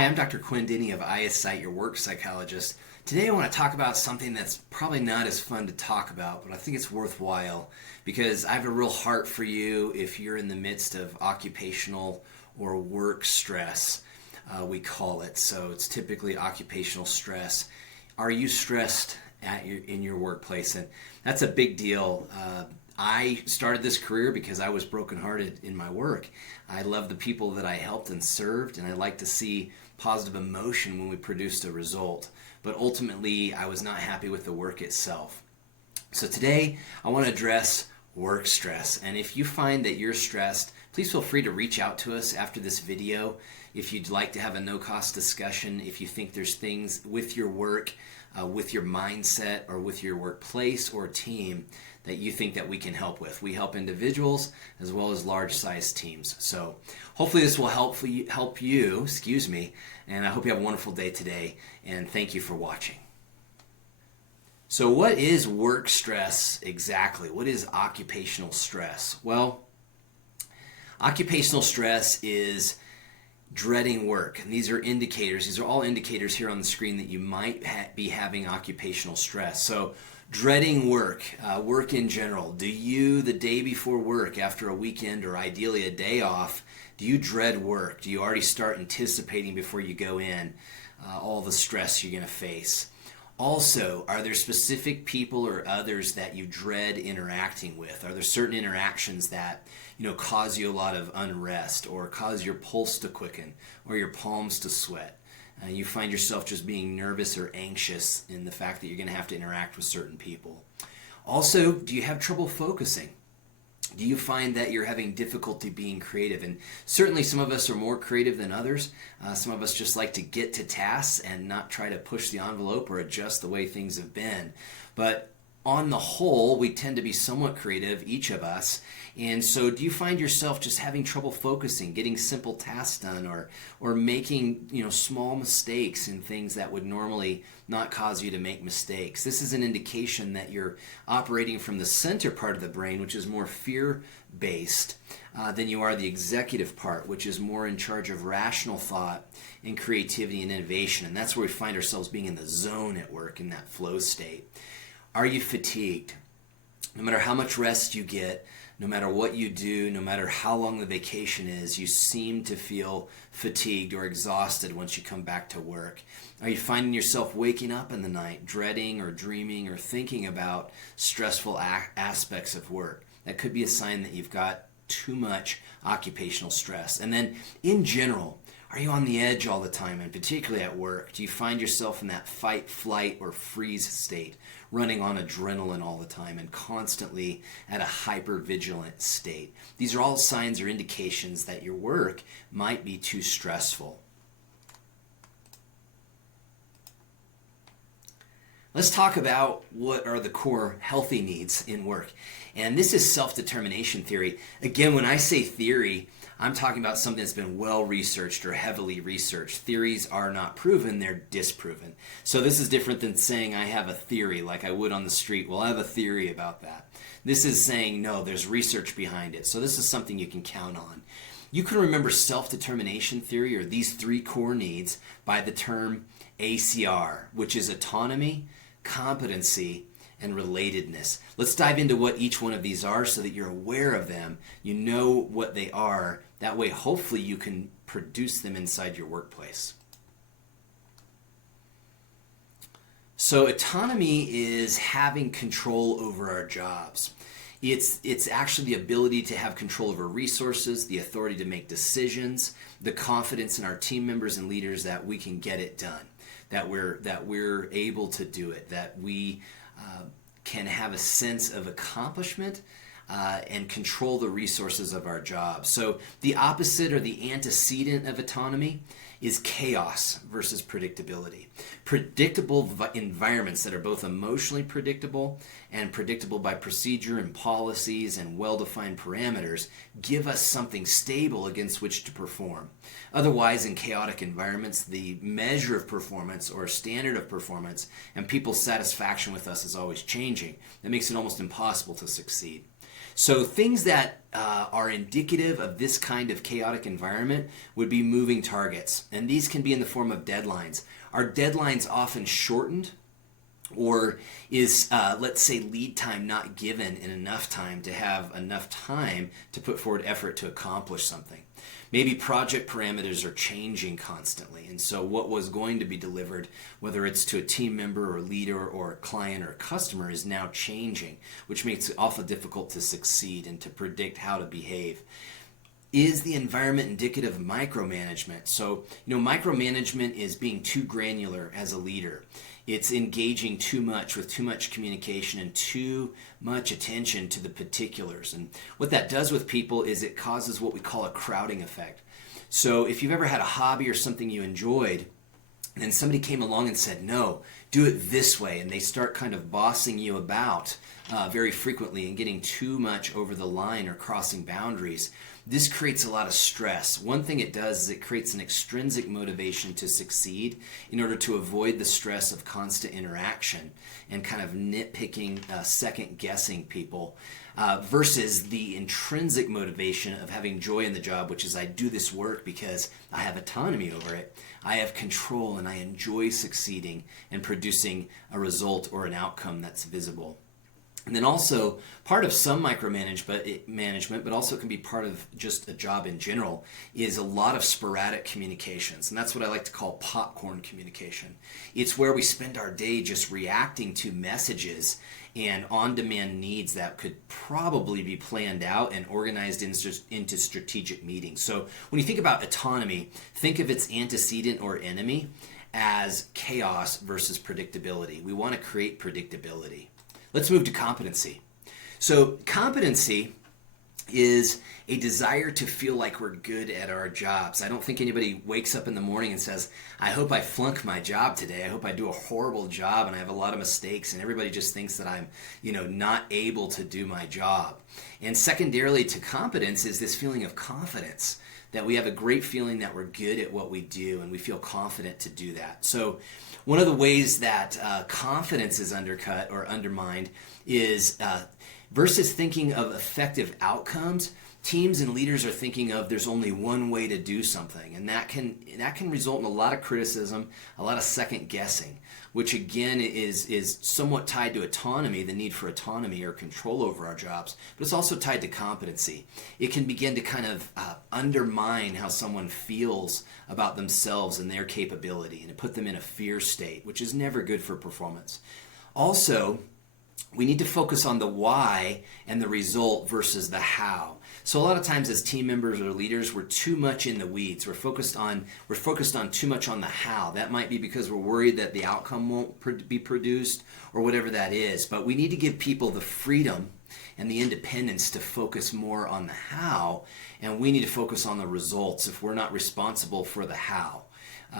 Hi, I'm Dr. Quinn Denny of ISIght, your work psychologist. Today I want to talk about something that's probably not as fun to talk about, but I think it's worthwhile because I have a real heart for you if you're in the midst of occupational or work stress, we call it. So it's typically occupational stress. Are you stressed in your workplace? And that's a big deal. I started this career because I was brokenhearted in my work. I love the people that I helped and served, and I like to see positive emotion when we produced a result. But ultimately, I was not happy with the work itself. So today, I want to address work stress. And if you find that you're stressed, please feel free to reach out to us after this video. If you'd like to have a no-cost discussion, if you think there's things with your work, with your mindset, or with your workplace or team that you think that we can help with. We help individuals as well as large-sized teams. So hopefully this will help you, and I hope you have a wonderful day today, and thank you for watching. So what is work stress exactly? What is occupational stress? Well, occupational stress is dreading work. And these are indicators. These are all indicators here on the screen that you might be having occupational stress. So dreading work, work in general. Do you, the day before work, after a weekend or ideally a day off, do you dread work? Do you already start anticipating before you go in all the stress you're going to face? Also, are there specific people or others that you dread interacting with? Are there certain interactions that cause you a lot of unrest or cause your pulse to quicken or your palms to sweat? You find yourself just being nervous or anxious in the fact that you're going to have to interact with certain people. Also, do you have trouble focusing? Do you find that you're having difficulty being creative? And certainly some of us are more creative than others. Some of us just like to get to tasks and not try to push the envelope or adjust the way things have been. But on the whole, we tend to be somewhat creative, each of us. And so do you find yourself just having trouble focusing, getting simple tasks done, or making small mistakes in things that would normally not cause you to make mistakes? This is an indication that you're operating from the center part of the brain, which is more fear-based, than you are the executive part, which is more in charge of rational thought and creativity and innovation. And that's where we find ourselves being in the zone at work, in that flow state. Are you fatigued? No matter how much rest you get, no matter what you do, no matter how long the vacation is, you seem to feel fatigued or exhausted once you come back to work. Are you finding yourself waking up in the night, dreading or dreaming or thinking about stressful aspects of work? That could be a sign that you've got too much occupational stress. And then in general, are you on the edge all the time, and particularly at work? Do you find yourself in that fight, flight, or freeze state, running on adrenaline all the time and constantly at a hyper-vigilant state? These are all signs or indications that your work might be too stressful. Let's talk about what are the core healthy needs in work. And this is self-determination theory. Again, when I say theory, I'm talking about something that's been well researched or heavily researched. Theories are not proven, they're disproven. So this is different than saying I have a theory like I would on the street. Well, I have a theory about that. This is saying no, there's research behind it. So this is something you can count on. You can remember self-determination theory, or these three core needs, by the term ACR, which is autonomy, competency, and relatedness. Let's dive into what each one of these are so that you're aware of them. You know what they are. That way, hopefully, you can produce them inside your workplace. So autonomy is having control over our jobs. It's actually the ability to have control over resources, the authority to make decisions, the confidence in our team members and leaders that we can get it done, that we're able to do it, that we can have a sense of accomplishment and control the resources of our job. So the opposite or the antecedent of autonomy is chaos versus predictability. Predictable environments that are both emotionally predictable and predictable by procedure and policies and well-defined parameters give us something stable against which to perform. Otherwise, in chaotic environments, the measure of performance or standard of performance and people's satisfaction with us is always changing. That makes it almost impossible to succeed. So things that are indicative of this kind of chaotic environment would be moving targets. And these can be in the form of deadlines. Are deadlines often shortened? Or is, let's say, lead time not given in enough time to have enough time to put forward effort to accomplish something? Maybe project parameters are changing constantly, and so what was going to be delivered, whether it's to a team member or leader or a client or a customer, is now changing, which makes it awful difficult to succeed and to predict how to behave. Is the environment indicative of micromanagement? So, micromanagement is being too granular as a leader. It's engaging too much with too much communication and too much attention to the particulars. And what that does with people is it causes what we call a crowding effect. So if you've ever had a hobby or something you enjoyed, and then somebody came along and said, no, do it this way, and they start kind of bossing you about very frequently and getting too much over the line or crossing boundaries, this creates a lot of stress. One thing it does is it creates an extrinsic motivation to succeed in order to avoid the stress of constant interaction and kind of nitpicking, second-guessing people, versus the intrinsic motivation of having joy in the job, which is I do this work because I have autonomy over it. I have control and I enjoy succeeding and producing a result or an outcome that's visible. And then also, part of some micromanagement, but also can be part of just a job in general, is a lot of sporadic communications. And that's what I like to call popcorn communication. It's where we spend our day just reacting to messages and on-demand needs that could probably be planned out and organized into strategic meetings. So when you think about autonomy, think of its antecedent or enemy as chaos versus predictability. We want to create predictability. Let's move to competency. So competency is a desire to feel like we're good at our jobs. I don't think anybody wakes up in the morning and says, I hope I flunk my job today. I hope I do a horrible job and I have a lot of mistakes, and everybody just thinks that I'm, not able to do my job. And secondarily to competence is this feeling of confidence, that we have a great feeling that we're good at what we do and we feel confident to do that. So one of the ways that confidence is undercut or undermined is versus thinking of effective outcomes, teams and leaders are thinking of there's only one way to do something, and that can result in a lot of criticism, a lot of second guessing, which again is somewhat tied to autonomy, the need for autonomy or control over our jobs, but it's also tied to competency. It can begin to kind of undermine how someone feels about themselves and their capability, and to put them in a fear state, which is never good for performance. Also, we need to focus on the why and the result versus the how. So a lot of times as team members or leaders, we're too much in the weeds. We're focused on too much on the how. That might be because we're worried that the outcome won't be produced or whatever that is. But we need to give people the freedom and the independence to focus more on the how, and we need to focus on the results if we're not responsible for the how.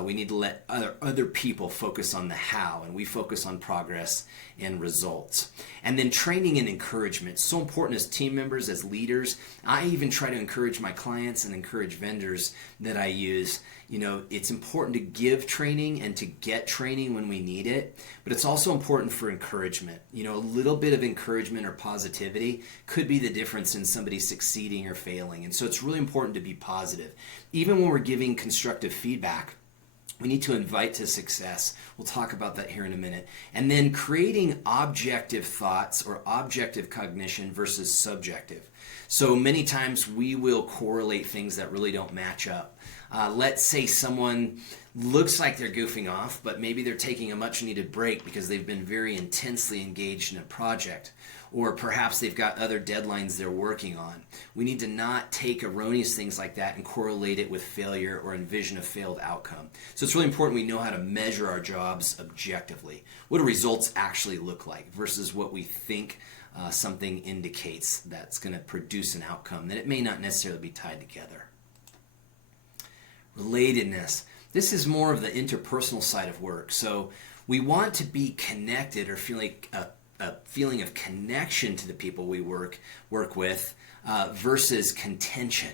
We need to let other people focus on the how, and we focus on progress and results. And then training and encouragement. So important as team members, as leaders. I even try to encourage my clients and encourage vendors that I use. It's important to give training and to get training when we need it, but it's also important for encouragement. A little bit of encouragement or positivity could be the difference in somebody succeeding or failing. And so it's really important to be positive. Even when we're giving constructive feedback, we need to invite to success. We'll talk about that here in a minute. And then creating objective thoughts or objective cognition versus subjective. So many times we will correlate things that really don't match up. Let's say someone looks like they're goofing off, but maybe they're taking a much needed break because they've been very intensely engaged in a project. Or perhaps they've got other deadlines they're working on. We need to not take erroneous things like that and correlate it with failure or envision a failed outcome. So it's really important we know how to measure our jobs objectively. What do results actually look like versus what we think something indicates that's going to produce an outcome that it may not necessarily be tied together. Relatedness. This is more of the interpersonal side of work. So we want to be connected or feel like a feeling of connection to the people we work with versus contention.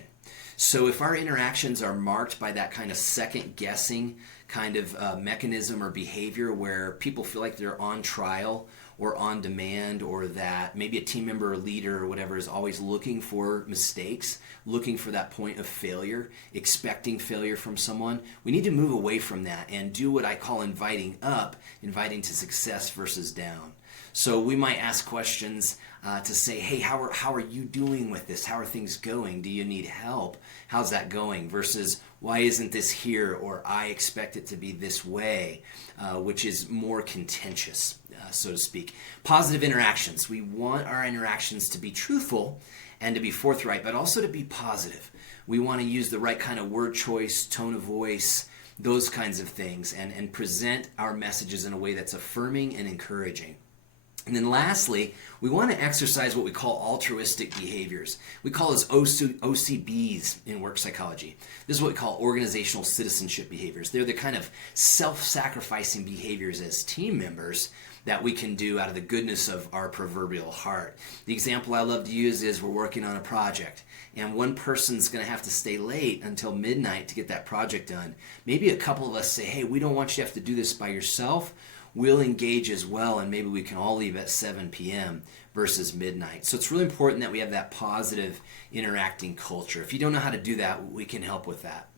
So if our interactions are marked by that kind of second guessing kind of mechanism or behavior where people feel like they're on trial or on demand, or that maybe a team member or leader or whatever is always looking for mistakes, looking for that point of failure, expecting failure from someone. We need to move away from that and do what I call inviting up, inviting to success versus down. So we might ask questions to say, hey, how are you doing with this? How are things going? Do you need help? How's that going? Versus, why isn't this here? Or I expect it to be this way, which is more contentious, so to speak. Positive interactions. We want our interactions to be truthful and to be forthright, but also to be positive. We want to use the right kind of word choice, tone of voice, those kinds of things, and present our messages in a way that's affirming and encouraging. And then lastly, we want to exercise what we call altruistic behaviors. We call those OCBs in work psychology. This is what we call organizational citizenship behaviors. They're the kind of self-sacrificing behaviors as team members that we can do out of the goodness of our proverbial heart. The example I love to use is we're working on a project, and one person's going to have to stay late until midnight to get that project done. Maybe a couple of us say, hey, we don't want you to have to do this by yourself. We'll engage as well, and maybe we can all leave at 7 p.m. versus midnight. So it's really important that we have that positive interacting culture. If you don't know how to do that, we can help with that.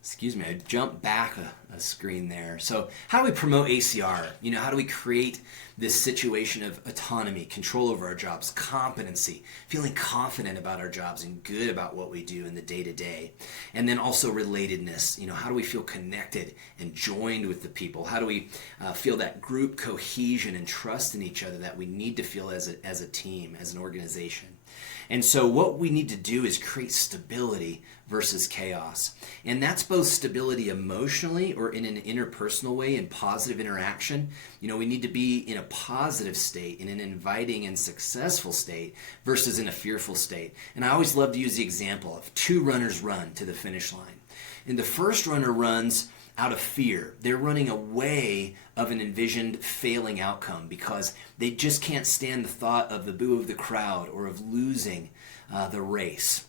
Excuse me, I jumped back a screen there. So how do we promote ACR? How do we create this situation of autonomy, control over our jobs, competency, feeling confident about our jobs and good about what we do in the day-to-day? And then also relatedness. How do we feel connected and joined with the people? How do we feel that group cohesion and trust in each other that we need to feel as a team, as an organization? And so what we need to do is create stability versus chaos. And that's both stability emotionally or in an interpersonal way, in positive interaction. We need to be in a positive state, in an inviting and successful state versus in a fearful state. And I always love to use the example of two runners run to the finish line. And the first runner runs out of fear. They're running away of an envisioned failing outcome because they just can't stand the thought of the boo of the crowd or of losing the race.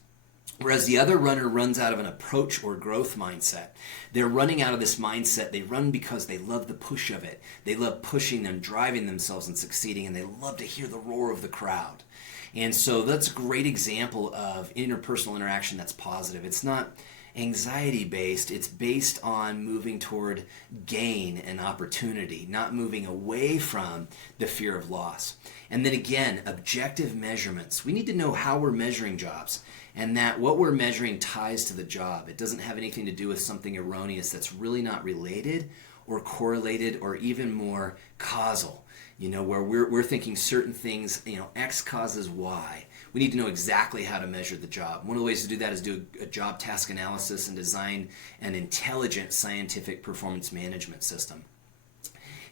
Whereas the other runner runs out of an approach or growth mindset. They're running out of this mindset. They run because they love the push of it. They love pushing them, driving themselves and succeeding, and they love to hear the roar of the crowd. And so that's a great example of interpersonal interaction that's positive. It's not anxiety-based. It's based on moving toward gain and opportunity, not moving away from the fear of loss. And then again, objective measurements. We need to know how we're measuring jobs and that what we're measuring ties to the job. It doesn't have anything to do with something erroneous that's really not related or correlated or even more causal, where we're thinking certain things, X causes Y. We need to know exactly how to measure the job. One of the ways to do that is do a job task analysis and design an intelligent scientific performance management system.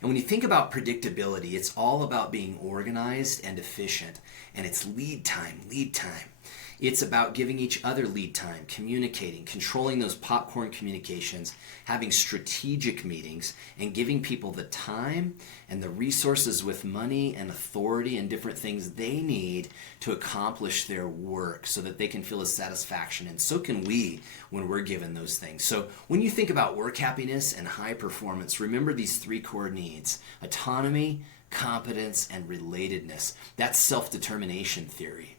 And when you think about predictability, it's all about being organized and efficient. And it's lead time. It's about giving each other lead time, communicating, controlling those popcorn communications, having strategic meetings, and giving people the time and the resources with money and authority and different things they need to accomplish their work so that they can feel a satisfaction. And so can we when we're given those things. So when you think about work happiness and high performance, remember these three core needs: autonomy, competence, and relatedness. That's self-determination theory.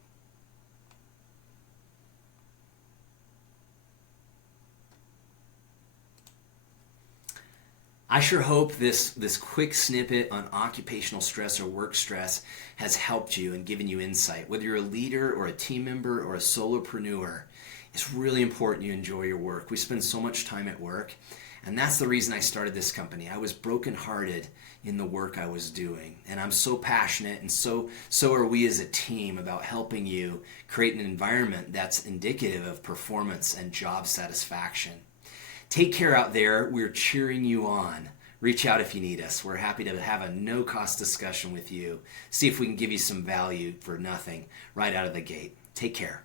I sure hope this quick snippet on occupational stress or work stress has helped you and given you insight. Whether you're a leader or a team member or a solopreneur, it's really important you enjoy your work. We spend so much time at work, and that's the reason I started this company. I was brokenhearted in the work I was doing, and I'm so passionate, and so are we as a team about helping you create an environment that's indicative of performance and job satisfaction. Take care out there. We're cheering you on. Reach out if you need us. We're happy to have a no-cost discussion with you. See if we can give you some value for nothing right out of the gate. Take care.